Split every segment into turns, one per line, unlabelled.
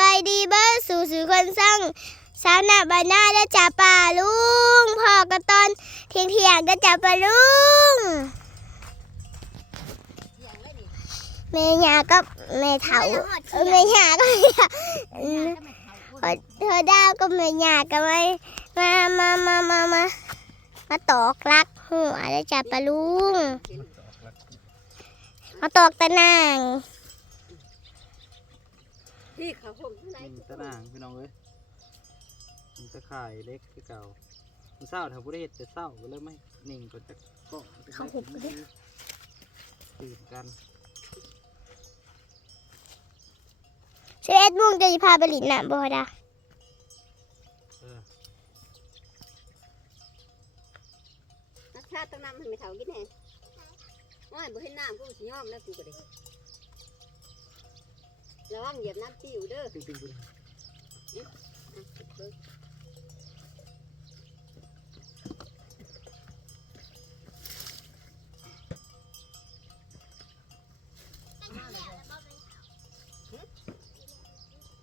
บายดีเบิร์สู่สู่คนสั่งสาวหน้าบานาได้จับป่าลุงพ่อก็ตอนเที่ยงเที่ยงๆได้จับป่าลุงแม่ยาก็แม่เถาเอ้ยแม่ยาก็เฒ่าอืมเธอดาวก็แม่ยาก็ไม่มามามามามามาตอกลักหัวได้จับป่าลุงมาตอกตะนาง
พี่เขาผมเท่าไหร่
อืมตะนางพี่น้องเอ้ยมันตะข่ายเล็กคือเก่ามันเศร้าถ้าผู้ได้เห็ดจะเศร้าก็เลยไม่นิ่งก็จะกล้อง
เขาหุบไปดิ
ตื่นกัน
เชฟมุ่งจะพาไปหลินน้ำบ่ดา
เออ
นักชาติต้องนำให้ไม่เท่ากินแน่ว่าบ่เห็นน้ำกูสิยอมแล้วกูก็ได้ ระวังเหยียบน้ำติ้วเด้อ
ตึงตึงตึง
อะเบิ่ง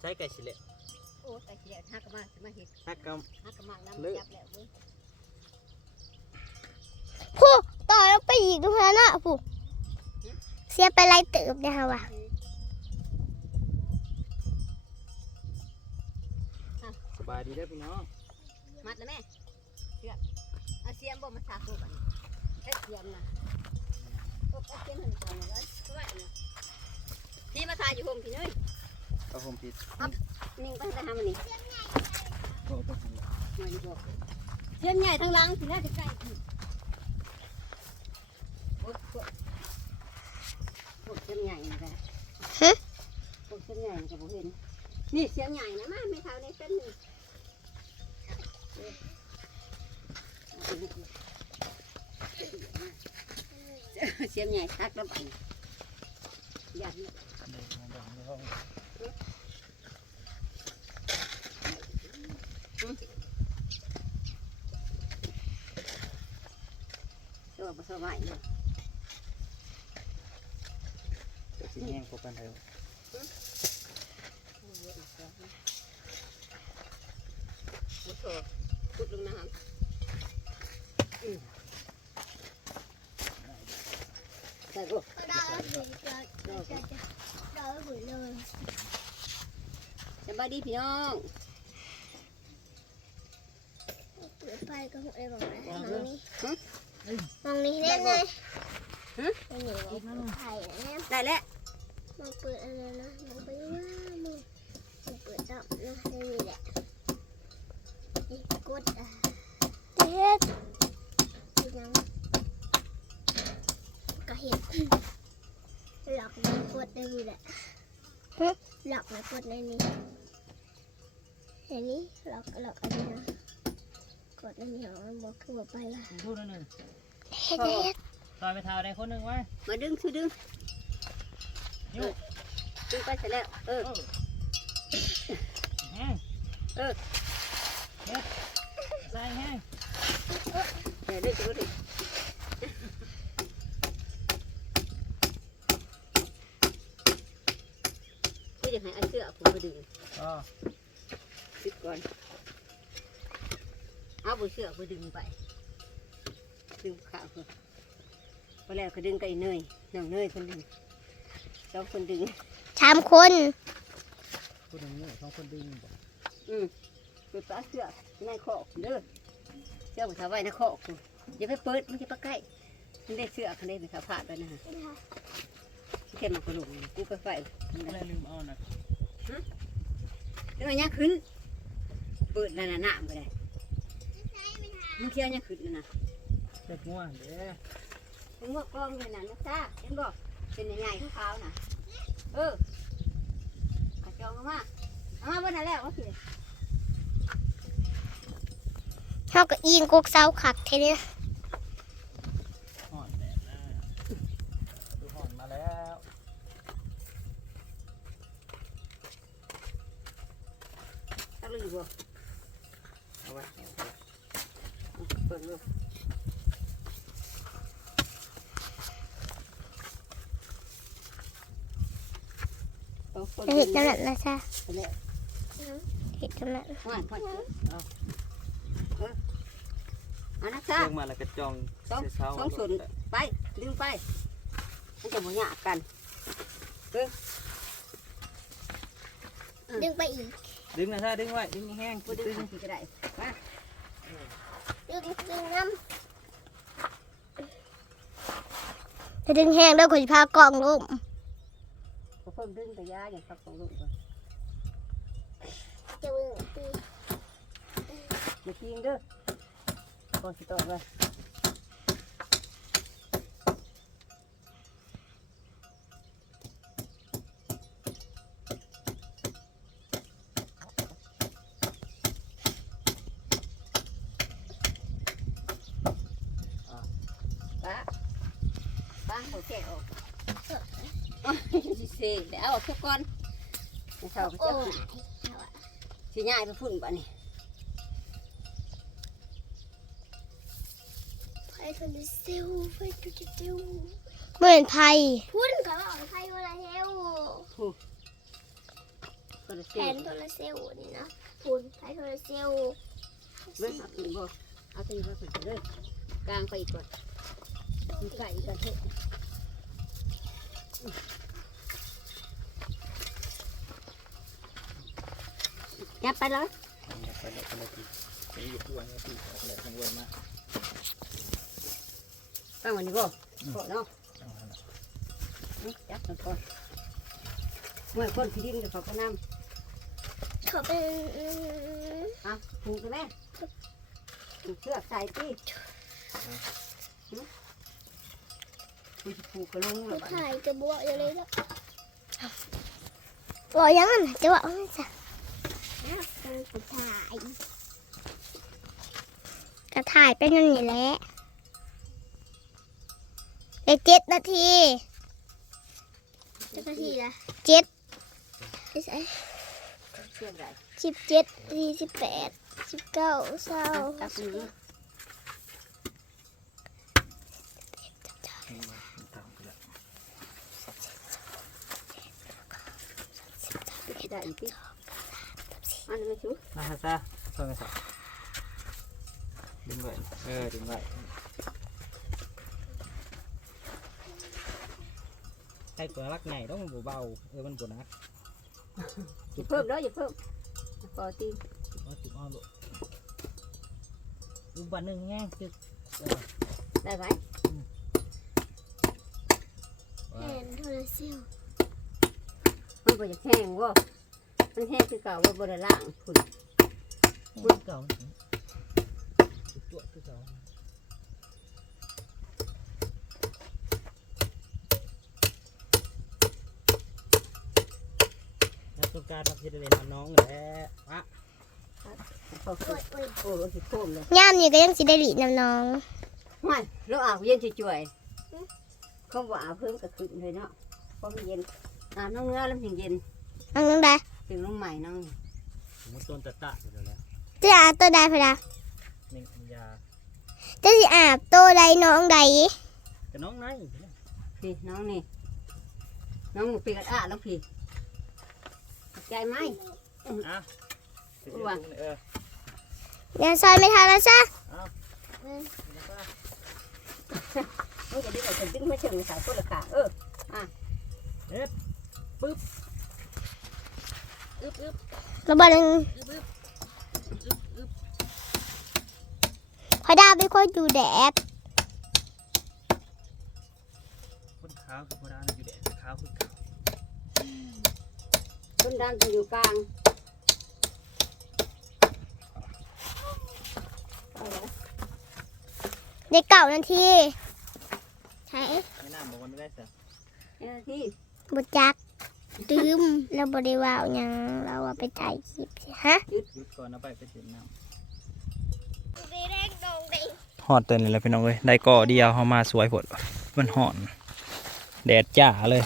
ใช้ไก่สิเละ
โอ้แต่เสียหักกระมังสิมาเห็ด
ถ้าก
หักกระมังน้ำจับแล้วเว้ย
ผู้ต่อแล้วไปอีกทุกคนเนาะผู้เสียไปไล่เติบนะคะว่ะ
บายดีได้อพี่น้อง
มัดแล้วแม่เสียบเอาเสียมบ่มาสากูกันเฮ็ดเสียมน่ะโอ้เอาเสียมให้ก่อนเลยสวยน่ะพี่มาทายอยู่ห่มพี่น้อย
เอาผมผิด
นิ่งไปให้ทำอันนี้
โอ้โห
หน่อยดีกว่าเสียมใหญ่ทั้งหลังสิน่าจะใกล้ขึ้นโอ้โหโอ้เสียมใหญ่นี่แหละโอ้เสียมใหญ่นี่ก็บ่เห็นนี่เสียมใหญ่นะมาไม่เท่าในเส้นนี่ สียมใหญ่ทักแล้วบัดนอยากนี่ตัวบ่สบายเลย
จะสิแห้งกว่ากันเถอะ
โอ้โหพุดลงน้ำ อืมใส่กู
ดาวถึงจะจะจะดาวถึงเลย
สบายดีพี่น้อง
เปิดไฟก็หัวได้บอกนะมองนี้มองนี้ได้ไงไม่นีบอกไฟนะ
ได้แล้ว
มองเปิดอะไรนะมองไปว่ามองมองเปิดจับนะได้นี่แหละนี่กดอะเด็ดยัง เห็นหลอกมันกดได้นี่แหละหลอกมันกดได้นี่เห็นนี่หลอกหลอกอันนี้นะกดอันนี้เหรอมันบอกคือว่าไปละ
พูดหนึ่ง
เฮ็ดเฮ็ด
ตอนไปเท้าได้คนหนึ่งไว้
มาดึงคือดึง
ยุก
ดึงไปเสร็จแล้วเออ
แห้ง
เออ
ใส่แห้ง
เดี๋ยวดึงดูดิ พี่จะให้อันเสื้อผมมาดึง
อ๋อ
ดึงก่อน เอาบุเสื้อมาดึงไปดึงขาเพื่อพอแล้วก็ดึงไก่เนยน้องเนยคนดึงสองคนดึง
สามคน
พูดหนึ่งเนี่ยสองคนดึงบอก
อืมเปิดปลาเสือกในคอกเด้อเสือกไปทำไว้ในคอกกูอย่าไปเปิดมันจะปลาใกล้มันได้เสือกคันได้ไปขาพาดไว้นะฮะ แค่มากระดูกกูไปไฟมัน
ไม่
ได้
ลืมเอานะ
แล้วมันยังขึ้น เปิดนั่นน่ะน้ำไปเลยมันเคี้ยวยังขึ้นนั่นน่ะ
เด็กง่วงเด้อ
ถึงว่ากล้องเลยน่ะนะจ้าเห็นบอกเป็นใหญ่ๆขาวๆนะเออขจองเอามาเอามาบนนั้นแล้วว่าสิ
เขาก็อิงกกเสาขักเทนี้
หอนแดดนะดูหอนมาแล้ว
ตักเลยอยู่บ่
เอาไว้
เปิดเลย องคน
เห็ดจังนั้นนะจ้ะ
ไปแล้ว
เห็ดจังนั้น
ว่านพ่อเจ้าเอาเออเอันนั้นจ้า
เรื่องมาแล้วก็จอง
สอง
เช้า
สองส่วนไปดึงไปมันจะบ่ยากกัน
ดึงไปอีก
ดึงนะถ้าดึงไว้ ดึงแห้ง
บ่ดึงทางที่ก็ได้มา
ดึงดึงน้ำถ้าดึงแห้งแล้วคนจะพากล่องลุ่ม
ก็เพิ่ม ดึงแต่ยาอย่างพักของลูกก่อน
จะวิ่งตี
อย่าทิ้งเด้อก่อนสิต่อเลยป้าป้าเขาแกะออกโอ้ยสิ เสกเดี๋ยวเอาออกทุกก่อนไม่เท่าไป
โอ้
เจ้ายสิง่ายไปพุ่นบ้านี่
ไฟทนเซลไฟทนเซลเหมือนไพ่พุ่นเขาบอกไพ่โทรเซลแท
เสก
นโทรเซลนี่นะพุ่นไพ่โทรเซล
เว้ยเอาตัวนี้บ่เอาตีบ่ใส่เลยกลางไปอีกก่อนมีไก่กก่อนเถอะ ยับไปเลย
ไปเลยไปเลยไปอยู่ตัวนี้ตีออกเลยทั้งวนมา
ตั้งวันนี้บ่พอเนาะยับมันก่อนเมื่อคนที่ดินกับเขาก็นำ
เขาเป็น
เอาผูกเลยแม่ผูกเชือกใส่ที่ผูกผูกกระลงเลย
ถ่ายกระบอกอย่างเลยแล้วบอกยังไงจะบอกว่าจะ กระถ่ายกระถ่ายเป็นอย่างนี้แหละได้เจ็ดนาทีเจ็ดนาทีละเจ็ดไม่ใช่
เชือกใหญ่
สิบเจ็ดทีสิบแปดสิบเก้าเศร้า
จับมือ
ตามไปแล้ว
ได้อีก ทีอันนี้ชู
นะฮะจ้าส่งไปสักดึงไว้เออดึงไว้ใส่ตัวรักใหญ่ต้องเบาๆเออมันปวดนะ
อย่าเพิ่ มเด้ออย่าเพิ่มพอตี
จุดอ้อนจุดอ้อนลูกดูบันหนึ่งแง่จึกเออ
ได้ไหม
แอนโทรเซล
มันบ่จะแห้งวะมันแห้งคือเก่าว่าบ่ได้ล่างคุณ
บุญเก่าตัวคือเก่าแล้วต้องการทำที่ได้เล่นน้องแหละวะ
พอคือโอ้โหสิโค้งเลย
ย่ามนี่ก็ยังสิได้หลีน้ำน้อง
ไม่แล้วอาบเย็นจ่วยๆเขาบอกอาบเพิ่มกับขึ้นเลยเนาะเพราะมันเย็นอาบน้องเนื้อแล้วมันเย็น
น้องน้องได้
ถึงน้องใหม่น้อง
ผมว่าต้นตะตะอยู่แล้ว
จะอาบตัวใดพะดา
หนึ่งยา
จะสิอาบตัวใดน้องใด
แต่น้องไหน
พี่น้องนี่น้องปีกระอาแล้วพี่ใจไหม
อะ
ว่ะ
เออ
เดี๋ยวซอยไม่ทันแล้วจ้ะ
มันจะได้แต่ดึงไม่เชิงสายคนละขาเออ
ปึ๊บ
ระเบิดหนึ่งพอดาเป็นคนอยู่แดด
คนขาวคือโบราณอยู่แดดขาวคือเก่า
ต้นดังจะอยู่กลางเอาละ
ได้เก่านาทีใช่
ไม่น่าบอกว่าไม่ได้สิ
เจ้าที่
บุจัก ดืมเราบริวาวหยังเราว่าไปถ่ายคลิปสิฮะ
หยุดก่อนเอาไปไปถึงน้
แดงดงดิำ
หอดเต็มเลยแหละพี่น้องเลยได้ก่อเดียวเขามาสวยผดมันหอน แดดจ้าเลย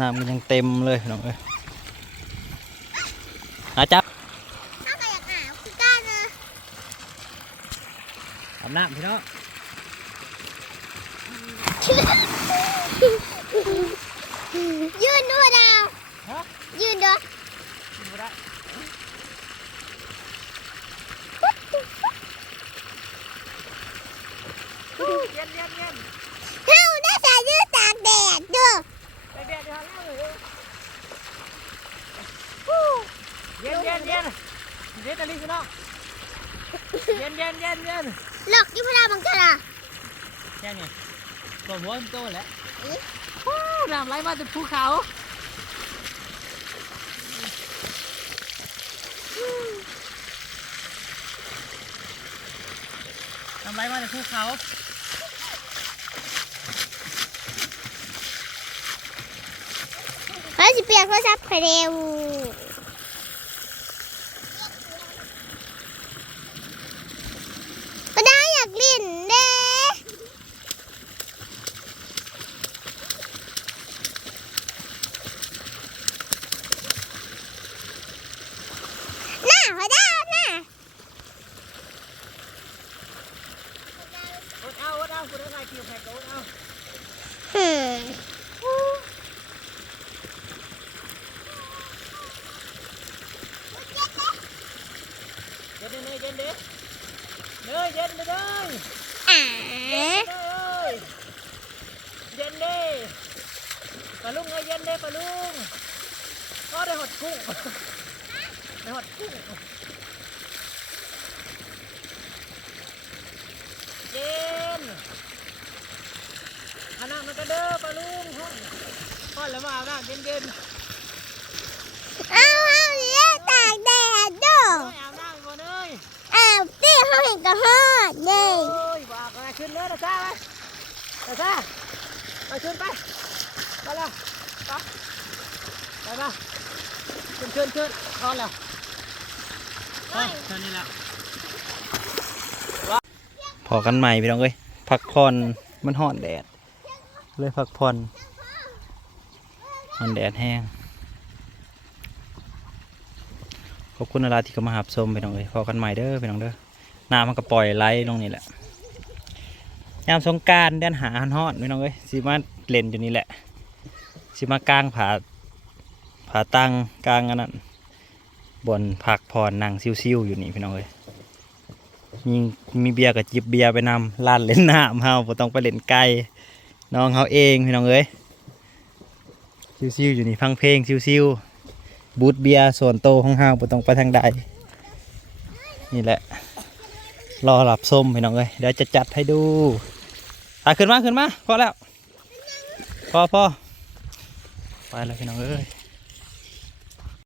น้ำมันยังเต็มเลยพี่น้องเอ้ยอาจับ
ถ้าใครอยากอาบคือกันนะ
อาบน้ำพี่น้อง
ยืนด้วยดาวยืนด้วยเฮาได้ใส่ยืดตากแดดเด้อ
เย็นเย็นเย็น เย็นอะไรพี่น้องเย็นเย็นเย็นเย็น
หลอกยู่พลาบังกันอะ
แค่นี้ตัวหัวมันโตแล้วโอ้น้ำไหลมาจากภูเขาน้ำไหลมาจากภูเขา
เขาสิเปียกโทรศัพท์เร็วก็ได้อยากเล่นเด้น่าพอได้น่ะ
อดเอาอดเอาคุณได้คิวแข่งก็อดเอา
หืม
เย็นเด้เย็นเด้ เด้เย็นเด้เด้
อ่า
เอ้ยเย็นเด้ปลาลุงเอ้ยเย็นเด้ปลาลุงก็ได้หดกุ้งได้หดกุ้งเย็นอันนั้นมันก็เด้อปลาลุงพ่อนพ่อนแล้วมาอาบน้ำเย็นเย็น
เอาเอาเลี้ยตากแดดเด้อ
เอ้ยอาบน้ำก่อนเอ้ย
อ้าวตี้เขาเห็นกระหอดเล
โอ้
ย
ยบอกอะไรขึ้นเลยนะจ้า ไปนะจ้าไปขึ้นไปไปแล้วไปไปมาขึ้นขึ้นขึ้นพอแล้วพอแค่นี้แล้วพอกันใหม่พี่น้องเอ้ยพักผ่อนมันห่อนแดด เลยพักผ่อนห่อนแดดแห้งขอบคุณนาราที่เข้ามาหับชมพี่น้องเอ้ยพอกันใหม่เด้อพี่น้องเด้อน้ำมันก็ปล่อยไหลลงนี่แหละ ยามสงการเดินหาหันฮอดพี่น้องเอ้ยสิมาเล่นอยู่นี่แหละสิมากลางผาผาตั้งกลางอันนั้นบนผักผ่อนนั่งซิวๆอยู่นี่พี่น้องเอ้ยมีมีเบียร์กับจิบเบียร์ไปนำลานเล่นน้ำเฮาบ่ต้องไปเล่นไกลน้องเฮาเองพี่น้องเอ้ยซิวๆอยู่นี่ฟังเพลงซิวๆบูธเบียร์ส่วนโตของเฮาบ่ต้องไปทางใดนี่แหละรอหลับส้มพี่น้องเอ้ยเดี๋ยวจะจัดให้ดู ขึ้นมาขึ้นมาพอแล้ว พอพอไปแล้วพี่น้องเอ้ย